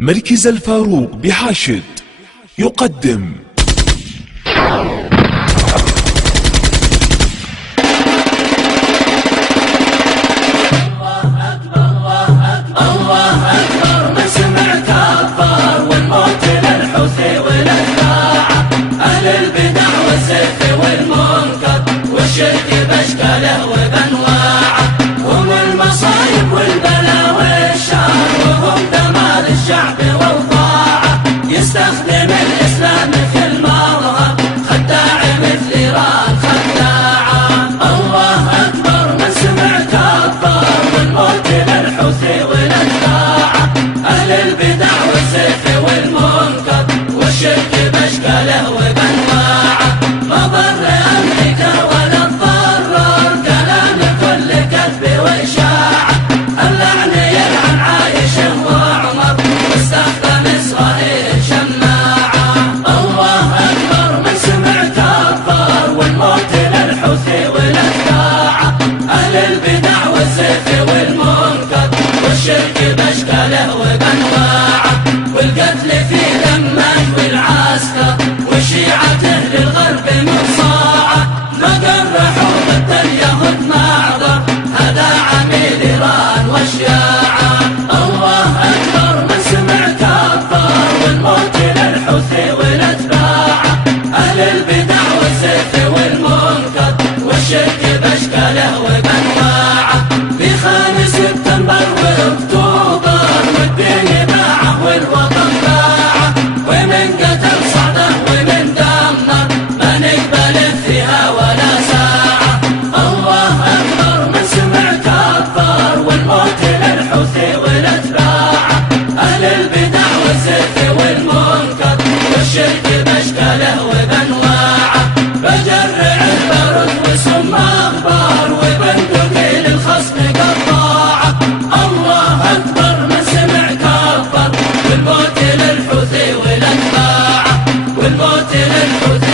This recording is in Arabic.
مركز الفاروق بحاشد يقدم والشرك باشكاله وبانواعه، هم المصايب والبلا والشر، وهم دمار الشعب واوضاعه. يستخدم الاسلام في المظهر خداع مثل ايران خداعه. الله اكبر من سمع كبر، والموت للحوثي والاتباعه. اهل البدع والزيف والمنكر والشرك باشكاله وبانواعه. ما ضر امريكا ولا تضرر كلام كل كذب واشاعه. اللعن يلعن عايش وعمر واستخدم اسرائيل شماعه. الله اكبر من سمع كبر، والموت للحوثي والاتباعه. اهل البدع والزيف والمنكر والشرك باشكاله وبانواعه. والقتل في دمه والعسكر وشيعته للغرب مصاعه. ما قرحوا ضد اليهود معذر، هذا عميل ايران والشياعه. الله اكبر من سمع كبر، والموت للحوثي والاتباعه. اهل البدع والزيف والمنكر والشرك باشكاله وبانواعه. في 5 سبتمبر واكتوبر والدين باعه والوطن باعه. ومن قتل صعده ومن دمر ما نقبل فيها ولا ساعه. الله اكبر من سمع كبر، والموت للحوثي والاتباعه. اهل البدع والزيف والمنكر والشرك باشكاله وبانواعه. بجرع البرد وسم اخبار وبندقي للخصم قطاعه. الله اكبر من سمع كبر، والموت للحوثي والاتباعه. والموت للحوثي